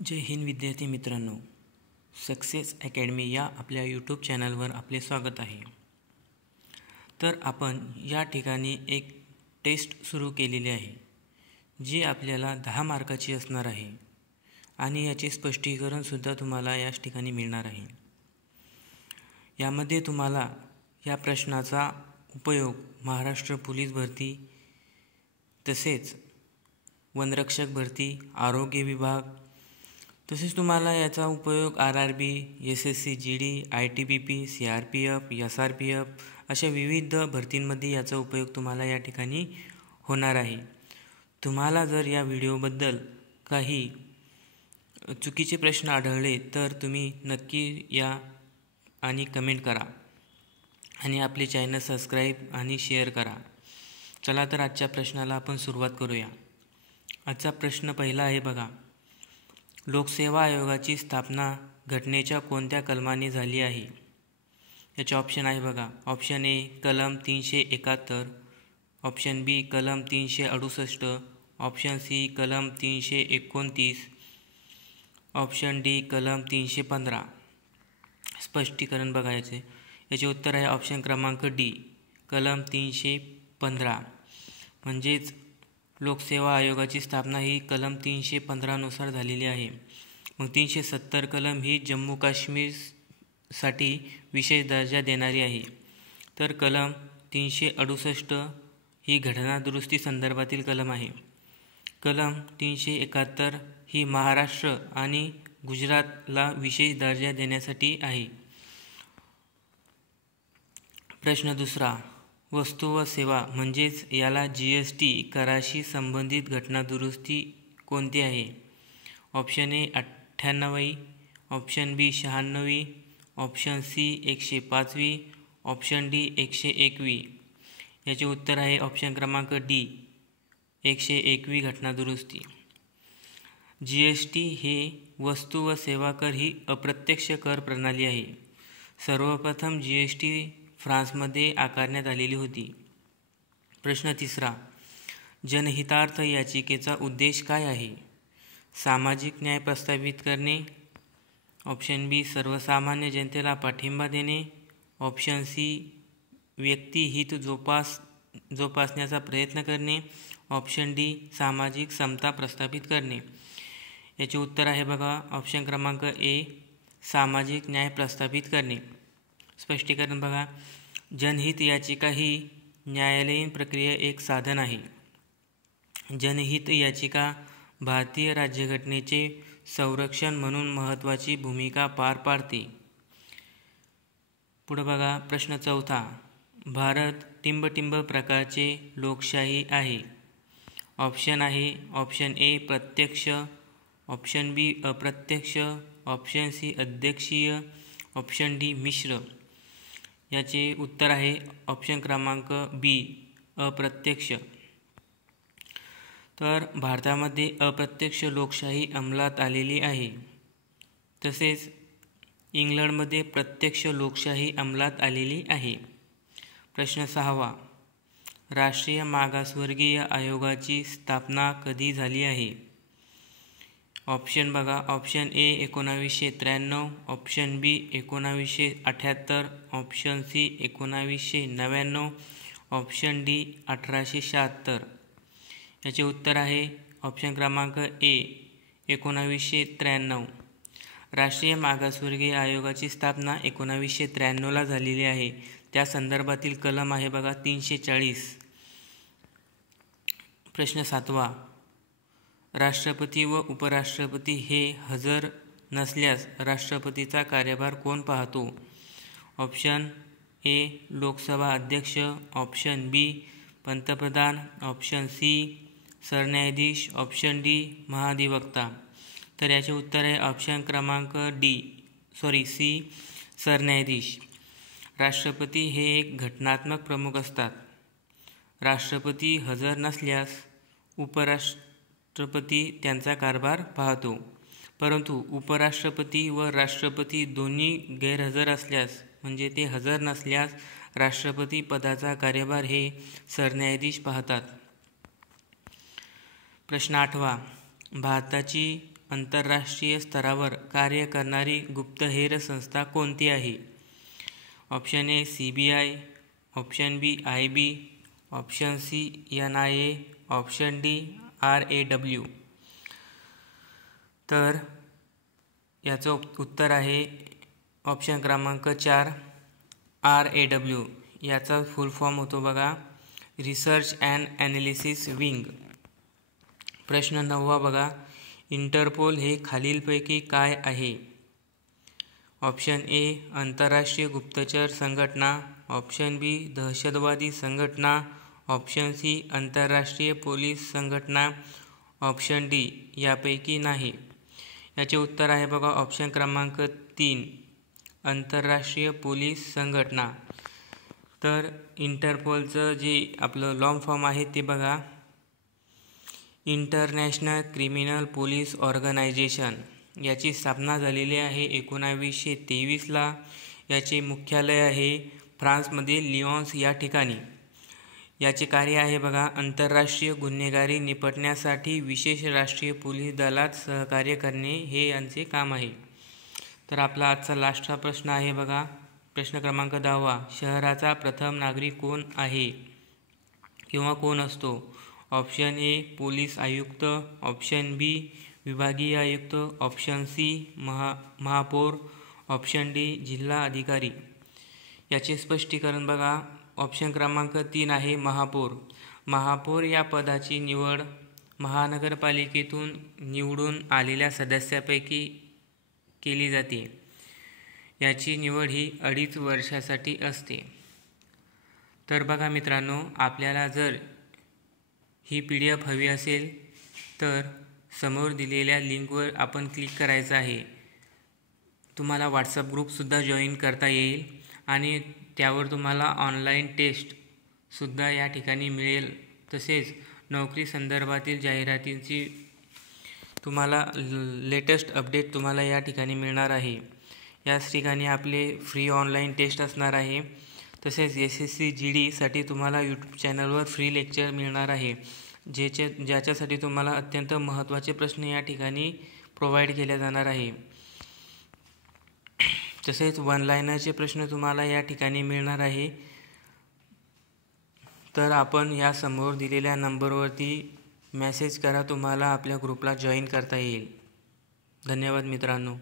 जय हिंद विद्यार्थी मित्रांनो, success academy या आपल्या यूट्यूब चॅनलवर आपले स्वागत आहे। तर आपण या ठिकाणी एक टेस्ट सुरू केलेली आहे जी आपल्याला 10 मार्काची असणार आहे आणि याचे स्पष्टीकरण सुद्धा तुम्हाला याच ठिकाणी मिळणार आहे। यामध्ये तुम्हाला या प्रश्नाचा उपयोग महाराष्ट्र पोलीस भरती तसेच वनरक्षक भरती, आरोग्य विभाग तसेच तुम्हाला याचा उपयोग RRB, SSC GD, ITBP, CRPF, SRPF अशा विविध भरतींमध्ये याचा उपयोग तुम्हाला या ठिकाणी होणार आहे। तुम्हाला जर या व्हिडिओबद्दल काही चुकीचे प्रश्न आढळले तर तुम्ही नक्की या आणि कमेंट करा आणि आपले चॅनल सबस्क्राइब आणि शेअर करा। चला तर आजच्या प्रश्नाला आपण सुरुवात करूया। आजचा प्रश्न पहिला आहे बघा, लोकसेवा आयोगाची स्थापना घटनेच्या कोणत्या कलमाने झाली आहे? याचे ऑप्शन आहे बघा। ऑप्शन ए कलम 371, ऑप्शन बी कलम 368, ऑप्शन सी कलम 329, ऑप्शन डी कलम 315। स्पष्टीकरण बघायचे, याचे उत्तर आहे ऑप्शन क्रमांक डी कलम 315। म्हणजेच लोकसेवा आयोगाची स्थापना ही कलम 315 नुसार झालेली आहे। मग 370 कलम ही जम्मू काश्मीरसाठी विशेष दर्जा देणारी आहे। तर कलम 368 ही घटना दुरुस्ती संदर्भातील कलम आहे। कलम 371 ही महाराष्ट्र आणि गुजरातला विशेष दर्जा देण्यासाठी आहे। प्रश्न दुसरा, वस्तू व सेवा म्हणजेच याला GST कराशी संबंधित घटना दुरुस्ती कोणती आहे? Option A 98, option B 96, option C 105, option D 101। याचे उत्तर आहे ऑप्शन क्रमांक डी 101वी घटना दुरुस्ती। GST हे वस्तू व सेवा कर ही अप्रत्यक्ष कर प्रणाली आहे। सर्वप्रथम GST फ्रान्समध्ये आकारण्यात आलेली होती। प्रश्न तिसरा, जनहितार्थ याचिकेचा उद्देश काय आहे? सामाजिक न्याय प्रस्थापित करणे, ऑप्शन बी सर्वसामान्य जनतेला पाठिंबा देणे, ऑप्शन सी व्यक्तिहित जोपासण्याचा प्रयत्न करणे, ऑप्शन डी सामाजिक समता प्रस्थापित करणे। याचे उत्तर आहे बघा ऑप्शन क्रमांक ए सामाजिक न्याय प्रस्थापित करणे। स्पष्टीकरण बघा, जनहित याचिका ही न्यायालयीन प्रक्रिया एक साधन आहे। जनहित याचिका भारतीय राज्यघटनेचे संरक्षण म्हणून महत्त्वाची भूमिका पार पाडते। पुढे बघा प्रश्न चौथा, भारत टिंबटिंब प्रकारचे लोकशाही आहे। ऑप्शन आहे ऑप्शन ए प्रत्यक्ष, ऑप्शन बी अप्रत्यक्ष, ऑप्शन सी अध्यक्षीय, ऑप्शन डी मिश्र। याचे उत्तर आहे ऑप्शन क्रमांक बी अप्रत्यक्ष। तर भारतामध्ये अप्रत्यक्ष लोकशाही अंमलात आलेली आहे। तसेच इंग्लंडमध्ये प्रत्यक्ष लोकशाही अंमलात आलेली आहे। प्रश्न सहावा, राष्ट्रीय मागासवर्गीय आयोगाची स्थापना कधी झाली आहे? ऑप्शन बघा, option A 1993, option B 1978, option C 1999, option D 1876। याचे उत्तर आहे ऑप्शन क्रमांक ए 1993। राष्ट्रीय मागासवर्गीय आयोगाची स्थापना 1993ला झालेली आहे। त्या संदर्भातील कलम आहे बघा 340। प्रश्न सातवा, राष्ट्रपती व उपराष्ट्रपती हे हजर नसल्यास राष्ट्रपतीचा कार्यभार कोण पाहतो? ऑप्शन ए लोकसभा अध्यक्ष, ऑप्शन बी पंतप्रधान, ऑप्शन सी सरन्यायाधीश, ऑप्शन डी महाधिवक्ता। तर याचे उत्तर आहे ऑप्शन क्रमांक सी सरन्यायाधीश। राष्ट्रपती हे एक घटनात्मक प्रमुख असतात। राष्ट्रपती हजर नसल्यास उपराष्ट्रपती त्यांचा कारभार पाहतो, परंतु उपराष्ट्रपती व राष्ट्रपती दोन्ही गैरहजर असल्यास म्हणजे ते हजर नसल्यास राष्ट्रपती पदाचा कार्यभार हे सरन्यायाधीश पाहतात। प्रश्न आठवा, भारताची आंतरराष्ट्रीय स्तरावर कार्य करणारी गुप्तहेर संस्था कोणती आहे? Option A CBI, option B IB, option C NIA, option D RAW. तर याचं उत्तर आहे ऑप्शन क्रमांक 4 RAW. याचा फुल फॉर्म होतो बघा रिसर्च अँड ॲनालिसिस विंग. प्रश्न 9 बघा, इंटरपोल हे खालीलपैकी काय आहे? ऑप्शन ए आंतरराष्ट्रीय गुप्तचर संघटना, ऑप्शन बी दहशतवादी संघटना, ऑप्शन सी आंतरराष्ट्रीय पोलीस संघटना, ऑप्शन डी यापैकी नाही. याचे उत्तर आहे बघा ऑप्शन क्रमांक 3 आंतरराष्ट्रीय पोलीस संघटना. तर इंटरपोलचं जे आपलं लॉंग फॉर्म आहे ते बघा इंटरनॅशनल क्रिमिनल पोलीस ऑर्गनायझेशन. याची स्थापना झालेली आहे 1923ला. याचे मुख्यालय आहे फ्रान्समधील लिऑन्स या ठिकाणी. याचे कार्य आहे बघा आंतरराष्ट्रीय गुन्हेगारी निपटण्यासाठी विशेष राष्ट्रीय पोलीस दलात सहकार्य करणे हे यांचे काम आहे. तर आपला आजचा लास्टचा प्रश्न आहे बघा प्रश्न क्रमांक 10. शहराचा प्रथम नागरिक कोण आहे किंवा कोण असतो? ऑप्शन ए पोलीस आयुक्त, ऑप्शन बी विभागीय आयुक्त, ऑप्शन सी महापौर, ऑप्शन डी जिल्हा अधिकारी. याचे स्पष्टीकरण बघा ऑप्शन क्रमांक 3 आहे महापौर. महापौर या पदाची निवड महानगरपालिकेतून निवडून आलेल्या सदस्यापैकी केली जाते. याची निवड ही 2.5 वर्षासाठी असते. तर बघा मित्रांनो, आपल्याला जर ही PDF हवी असेल तर समोर दिलेल्या लिंकवर आपण क्लिक करायचं आहे. तुम्हाला WhatsApp ग्रुपसुद्धा जॉईन करता येईल आणि त्यावर तुम्हाला ऑनलाईन टेस्टसुद्धा या ठिकाणी मिळेल. तसेच नोकरी संदर्भातील जाहिरातींची तुम्हाला लेटेस्ट अपडेट तुम्हाला या ठिकाणी मिळणार आहे. याच ठिकाणी आपले फ्री ऑनलाईन टेस्ट असणार आहे. तसेच SSC GD साठी तुम्हाला यूट्यूब चॅनलवर फ्री लेक्चर मिळणार आहे, ज्याच्यासाठी तुम्हाला अत्यंत महत्त्वाचे प्रश्न या ठिकाणी प्रोव्हाइड केले जाणार आहे. तसेच 1 लाइनरचे प्रश्न तुम्हाला या ठिकाणी मिळणार आहे. तर आपण या समोर दिलेल्या नंबरवरती मेसेज करा, तुम्हाला आपल्या ग्रुपला जॉईन करता येईल. धन्यवाद मित्रांनो.